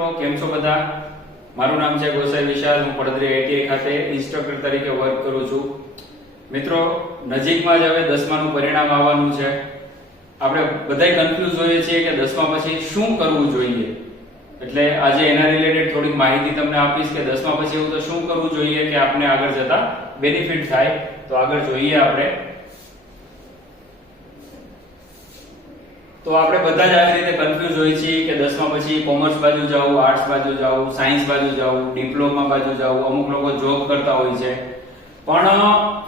મિત્રો, કેમ છો બધા? મારું નામ છે ગોસાઈ વિશાલ. હું પડદરી આઈટીઆઈ ખાતે ઇન્સ્ટ્રક્ટર તરીકે વર્ક કરું છું. મિત્રો, નજીકમાં જ હવે દસમાનું પરિણામ આવવાનું છે. આપણે બધાય કન્ફ્યુઝ હોઈએ છીએ કે દસમા પછી શું કરવું જોઈએ? એટલે આજે એના રિલેટેડ થોડીક માહિતી તમને આપીશ કે દસમા પછી એવું તો શું કરવું જોઈએ કે આપણે આગળ જતા બેનિફિટ થાય. તો આગળ જોઈએ આપણે તો આપણે બધા જ આવી રીતે કન્ફ્યુઝ હોઈએ છીએ કે દસમા પછી કોમર્સ બાજુ જવું આર્ટ્સ બાજુ જવું સાયન્સ બાજુ જવું ડિપ્લોમા બાજુ જવું અમુક લોકો જોબ કરતા હોય છે. પણ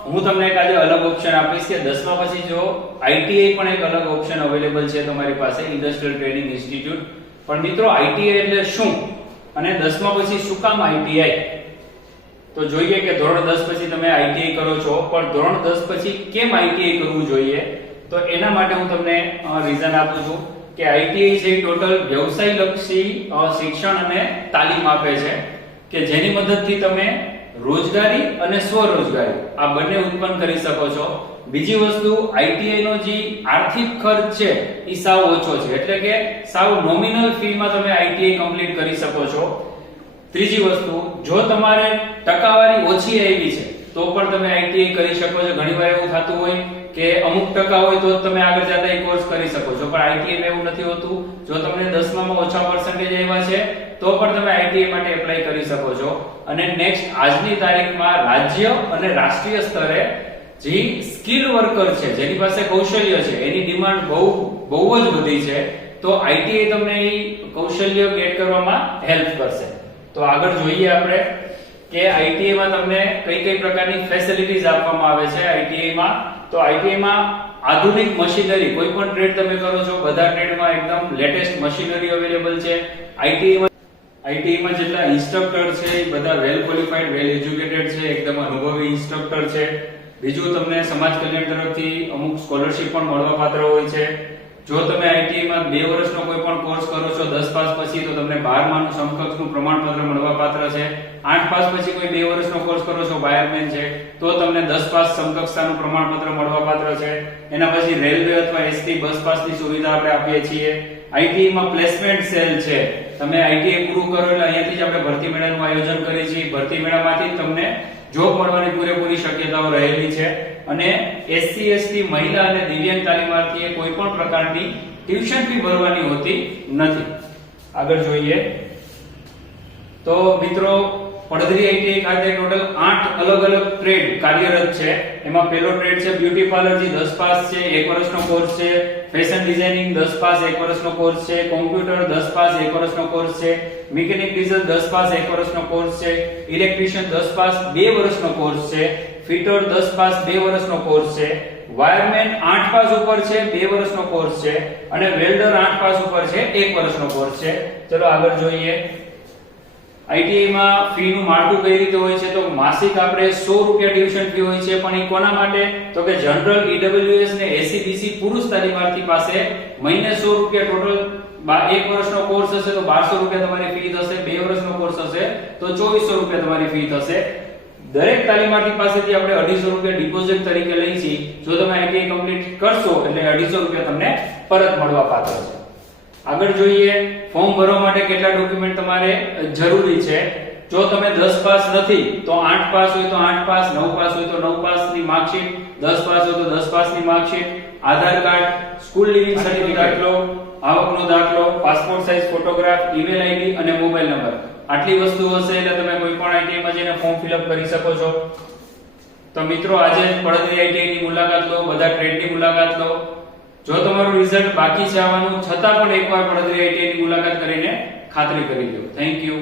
હું તમને એક આજે અલગ ઓપ્શન આપીશ કે દસમા પછી જો આઈટીઆઈ પણ એક અલગ ઓપ્શન અવેલેબલ છે તમારી પાસે ઇન્ડસ્ટ્રીયલ ટ્રેનિંગ ઇન્સ્ટિટ્યૂટ પણ મિત્રો આઈટીઆઈ એટલે શું? અને દસમા પછી શું કામ આઈટીઆઈ તો જોઈએ કે ધોરણ 10 પછી તમે આઈટીઆઈ કરો છો, પણ ધોરણ 10 પછી કેમ આઈટીઆઈ કરવું જોઈએ? તો એના માટે હું તમને રીઝન આપું છું કે આઈટીઆઈ છે ટોટલ વ્યવસાય લક્ષી શિક્ષણ અને તાલીમ આપે છે, કે જેની મદદથી તમે રોજગારી અને સ્વરોજગારી, આ બંને ઉત્પન્ન કરી શકો છો. બીજી વસ્તુ આઈટીઆઈ નો જે આર્થિક ખર્ચ છે એ સાવ ઓછો છે. એટલે કે સાવ નોમિનલ ફીમાં તમે આઈટીઆઈ કમ્પ્લીટ કરી શકો છો. ત્રીજી વસ્તુ, જો તમારે ટકાવારી ઓછી આવી છે તો પણ તમે આઈટીઆઈ કરી શકો છો. ઘણીવાર એવું થતું હોય કે અમુક ટકા હોય તો તમે આગળ જતા એ કોર્સ કરી શકો છો. પણ આઈટીઆઈ એવું નથી હોતું. જો તમને દસમામાં ઓછા પર્સન્ટેજ આવ્યા છે, તો પણ તમે આઈટીઆઈ માટે એપ્લાય કરી શકો છો. અને નેક્સ્ટ આજની તારીખમાં રાજ્ય અને રાષ્ટ્રીય સ્તરે જે સ્કિલ વર્કર છે, જેની પાસે કૌશલ્ય છે, એની ડિમાન્ડ બહુ બહુ જ વધી છે, તો આઈટીઆઈ તમને એ કૌશલ્ય ગેટ કરવામાં હેલ્પ કરશે. તો આગળ જોઈએ આપણે. કે આઈટીઆઈ માં તમને કઈ કઈ પ્રકારની ફેસિલિટીઝ આપવામાં આવે છે આઈટીઆઈ માં? તો આઈટીઆઈ માં આધુનિક મશીનરી કોઈ પણ ટ્રેડ તમે કરો છો, બધા ટ્રેડમાં એકદમ લેટેસ્ટ મશીનરી અવેલેબલ છે. આઈટીઆઈ માં આઈટીઆઈ માં જેટલા ઇન્સ્ટ્રક્ટર છે એ બધા વેલ ક્વોલિફાઈડ વેલ એજ્યુકેટેડ છે, એકદમ અનુભવી ઇન્સ્ટ્રક્ટર છે. બીજું તમને સમાજ કલ્યાણ તરફથી અમુક સ્કોલરશિપ પણ મળવાપાત્ર હોય છે. જો તમે આઈટીઆઈ માં બે વર્ષનો કોઈ પણ કોર્સ કરો છો 10 પાસ પછી તો તમને 12 માનું સમકક્ષનું પ્રમાણપત્ર મળવા પાત્ર છે. 8 પાસ પછી કોઈ બે વર્ષનો કોર્સ કરો છો, વાયરમેન છે, તો તમને 10 પાસ સમકક્ષતાનું પ્રમાણપત્ર મળવા પાત્ર છે. એના પછી રેલવે અથવા એસટી બસ પાસની સુવિધા આપણે આપીએ છીએ. આઈટીઆઈ માં પ્લેસમેન્ટ સેલ છે. તમે આઈટીઆઈ પૂરું કરો એટલે અહીંયાથી જ આપણે ભરતી મેળાનું આયોજન કરીએ છીએ. ભરતી મેળામાંથી તમને જોબ મળવાની પૂરેપૂરી શક્યતાઓ રહેલી છે. અને એસસી એસટી મહિલા અને દિવ્યાંગ તાલીમાર્થીએ કોઈ પણ પ્રકારની ટ્યુશન ફી ભરવાની હોતી નથી. આગળ જોઈએ. તો મિત્રો પડદરી આઈટીઆઈ ખાતે ટોટલ 8 અલગ અલગ ટ્રેડ કાર્યરત છે. એમાં પહેલો ટ્રેડ છે બ્યુટી પાર્લર જે 10 પાસ છે, એક વર્ષનો કોર્સ છે. ફેશન ડિઝાઇનિંગ 10 પાસ, એક વર્ષનો કોર્સ છે. કોમ્પ્યુટર 10 પાસ, એક વર્ષનો કોર્સ છે. મિકેનિક ડીઝલ 10 પાસ, એક વર્ષનો કોર્સ છે. ઇલેક્ટ્રિશિયન 10 પાસ, બે વર્ષનો કોર્સ છે. ફિટર 10 પાસ, બે વર્ષનો કોર્સ છે. વાયરમેન 8 પાસ ઉપર છે, બે વર્ષનો કોર્સ છે. અને વેલ્ડર 8 પાસ ઉપર છે, એક વર્ષનો કોર્સ છે. ચલો આગળ જોઈએ. આઈટીઆઈ ફીનું માળખું કઈ રીતે હોય છે? તો માસિક આપણે 100 રૂપિયા ટ્યુશન ફી હોય છે, પણ એ કોના માટે? તો કે જનરલ ઈડબ્લ્યુએસ ને એસીબીસી પુરુષ તાલીમાર્થી પાસે મહિને 100 રૂપિયા ટોટલ એક વર્ષનો કોર્સ હશે તો 1200 રૂપિયા તમારી ફી થશે, બે વર્ષનો કોર્સ હશે તો 2400 રૂપિયા તમારી ફી થશે. દરેક તાલીમાર્થી પાસેથી આપણે 250 રૂપિયા ડિપોઝિટ તરીકે લઈ છીએ. જો તમે આઈટીઆઈ કમ્પ્લીટ કરશો એટલે 250 રૂપિયા તમને પરત મળવા પાત્ર છે. આગળ જોઈએ ફોર્મ ભરવા માટે કેટલા ડોક્યુમેન્ટ તમારે જરૂરી છે. જો તમે 10 પાસ નથી તો 8 પાસ હોય તો 8 પાસ 9 પાસ હોય તો 9 પાસની માર્કશીટ 10 પાસ હોય તો 10 પાસની marksheet Aadhaar card school leaving certificate લો આવકનો દાખલો passport size photograph email ID અને મોબાઈલ નંબર આટલી વસ્તુ હશે એટલે તમે કોઈ પણ આઈટીઆઈ માં જઈને ફોર્મ ફિલઅપ કરી શકો છો. તો મિત્રો આજે પડદરી આઈટીઆઈ ની મુલાકાત લો બધા ટ્રેન્ડની મુલાકાત લો. જો તમારું રિઝલ્ટ બાકી છે આવવાનું છતાં પણ એકવાર પડદરી આઈટીઆઈની મુલાકાત કરીને ખાતરી કરી લો. Thank you